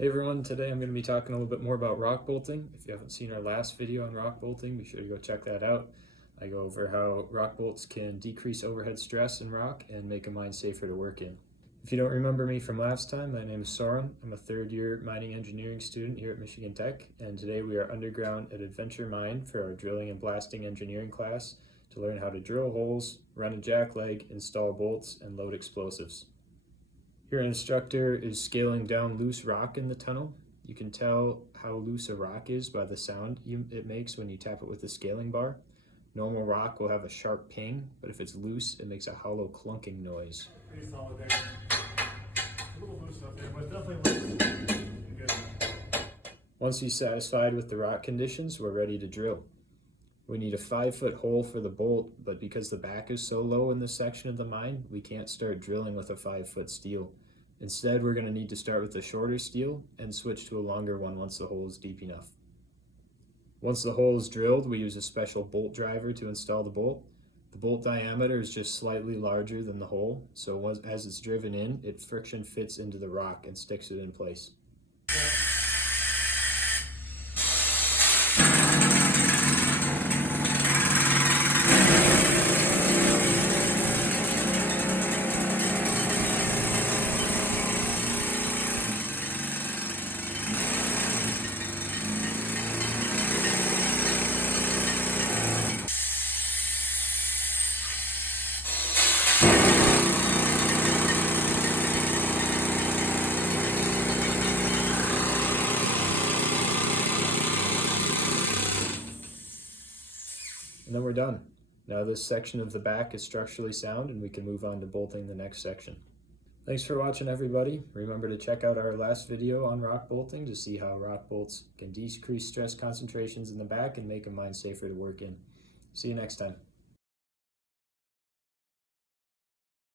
Hey everyone, today I'm going to be talking a little bit more about rock bolting. If you haven't seen our last video on rock bolting, be sure to go check that out. I go over how rock bolts can decrease overhead stress in rock and make a mine safer to work in. If you don't remember me from last time, my name is Soren. I'm a third-year mining engineering student here at Michigan Tech, and today we are underground at Adventure Mine for our drilling and blasting engineering class to learn how to drill holes, run a jackleg, install bolts, and load explosives. Your instructor is scaling down loose rock in the tunnel. You can tell how loose a rock is by the sound it makes when you tap it with the scaling bar. Normal rock will have a sharp ping, but if it's loose, it makes a hollow clunking noise. Pretty solid there. A little loose up there, but definitely loose. Good. Once you're satisfied with the rock conditions, we're ready to drill. We need a 5-foot hole for the bolt, but because the back is so low in this section of the mine, we can't start drilling with a 5-foot steel. Instead, we're going to need to start with a shorter steel and switch to a longer one once the hole is deep enough. Once the hole is drilled, we use a special bolt driver to install the bolt. The bolt diameter is just slightly larger than the hole, so as it's driven in, friction fits into the rock and sticks it in place. And then we're done. Now this section of the back is structurally sound and we can move on to bolting the next section. Thanks for watching everybody. Remember to check out our last video on rock bolting to see how rock bolts can decrease stress concentrations in the back and make a mine safer to work in. See you next time.